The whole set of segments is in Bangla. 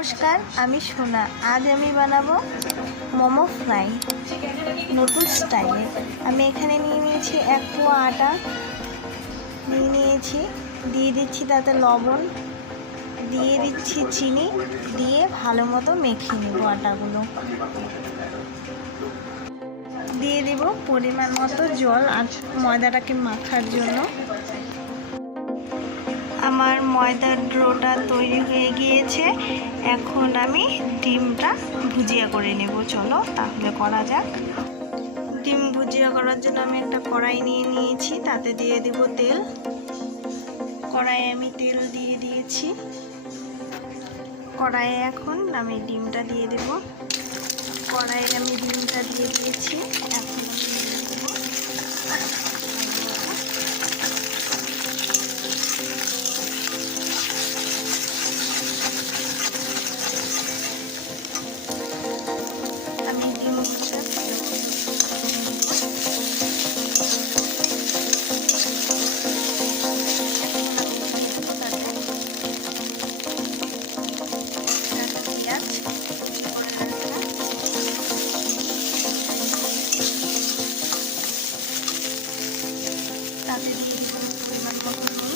নমস্কার, আমি সোনা। আজ আমি বানাবো মোমো ফ্রাই নতুন স্টাইলে। আমি এখানে নিয়ে নিয়েছি 1 পোয়া আটা দিয়ে দিচ্ছি তাতে লবণ, দিয়ে দিচ্ছি চিনি, দিয়ে ভালো মতো মেখে নেব আটাগুলো। দিয়ে দেব পরিমাণ মতো জল আর ময়দাটাকে মাখার জন্য। আমার ময়দার ডোটা তৈরি হয়ে গিয়েছে। এখন আমি ডিমটা ভুজিয়া করে নেব। চলো তাহলে করা যাক। ডিম ভুজিয়া করার জন্য আমি একটা কড়াই নিয়ে নিয়েছি, তাতে দিয়ে দেব তেল। কড়াইয়ে আমি তেল দিয়ে দিয়েছি। কড়াইয়ে এখন আমি ডিমটা দিয়ে দেব। কড়াইয়ে আমি ডিমটা দিয়ে দিয়েছি। এখন আমি তাতে দিয়ে দিব পরিমাণ মতো নুন।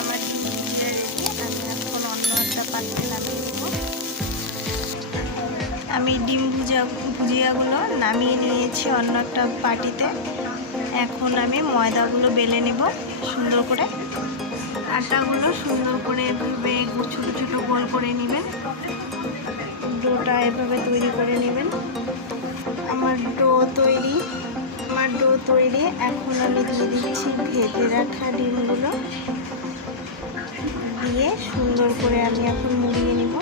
আমার ডিম ভুজিয়া রেডি। আমি এখন অন্য একটা পাত্রে নামিয়ে নেব। আমি ডিম ভুজিয়াগুলো নামিয়ে নিয়েছি অন্য একটা বাটিতে। এখন আমি ময়দাগুলো বেলে নেব সুন্দর করে। আটাগুলো সুন্দর করে এভাবে ছোটো ছোটো গোল করে নেবেন। ডোটা এভাবে তৈরি করে নেবেন। আমার ডো তৈরি। এখন আমি দিয়ে দিচ্ছি ভেজে রাখা ডিমগুলো, দিয়ে সুন্দর করে আমি এখন মুড়িয়ে নেব।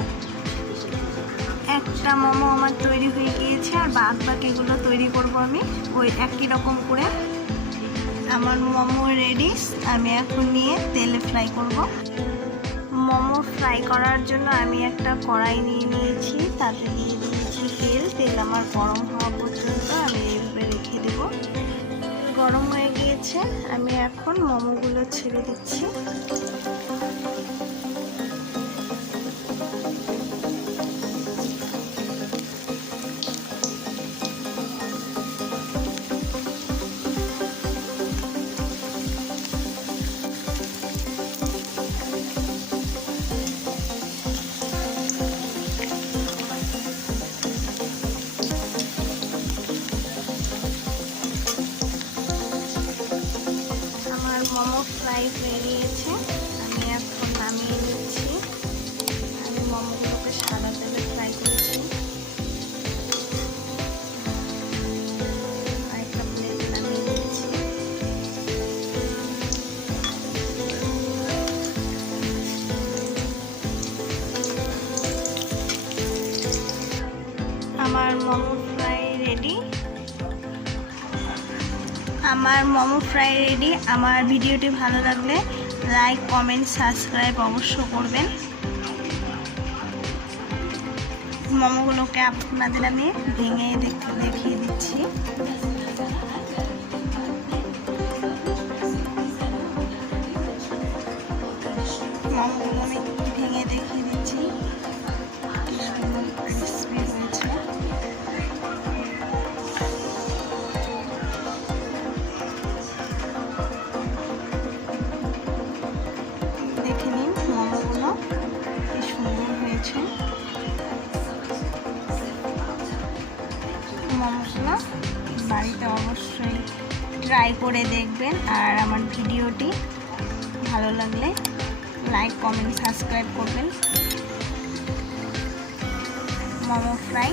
একটা মোমো আমার তৈরি হয়ে গিয়েছে, আর বাদ বাকিগুলো তৈরি করব আমি ওই একই রকম করে। আমার মোমো রেডি। আমি এখন নিয়ে তেলে ফ্রাই করব। মোমো ফ্রাই করার জন্য আমি একটা কড়াই নিয়ে নিয়েছি, তাতে দিয়ে দিয়েছি তেল। তেল আমার গরম হওয়া পর্যন্ত আমি এইভাবে রেখে দেব। গরম হয়ে গিয়েছে, আমি এখন মোমোগুলো ছেড়ে দিচ্ছি। মোমো ফ্রাই হয়ে গিয়েছে, আমি এখন নামিয়ে নিচ্ছি। আমি মোমোগুলোকে সাদা তেলে ফ্রাই করেছি। একটা প্লেটে নামিয়ে নিচ্ছি। আমার মোমো ফ্রাই রেডি। আমার ভিডিওটি ভালো লাগলে লাইক, কমেন্ট, সাবস্ক্রাইব অবশ্য করবেন। মোমোগুলোকে আপনাদের আমি ভেঙে দেখিয়ে দিচ্ছি। মোমোগুলো আমি ভেঙে দেখিয়ে দিচ্ছি। ক্রিসপি হয়েছে। দেখে নিন মোমোগুলো কি সুন্দর হয়েছে। মোমোগুলো বাড়িতে অবশ্যই ট্রাই করে দেখবেন। আর আমার ভিডিওটি ভালো লাগলে লাইক, কমেন্ট, সাবস্ক্রাইব করবেন। মোমো ফ্রাই।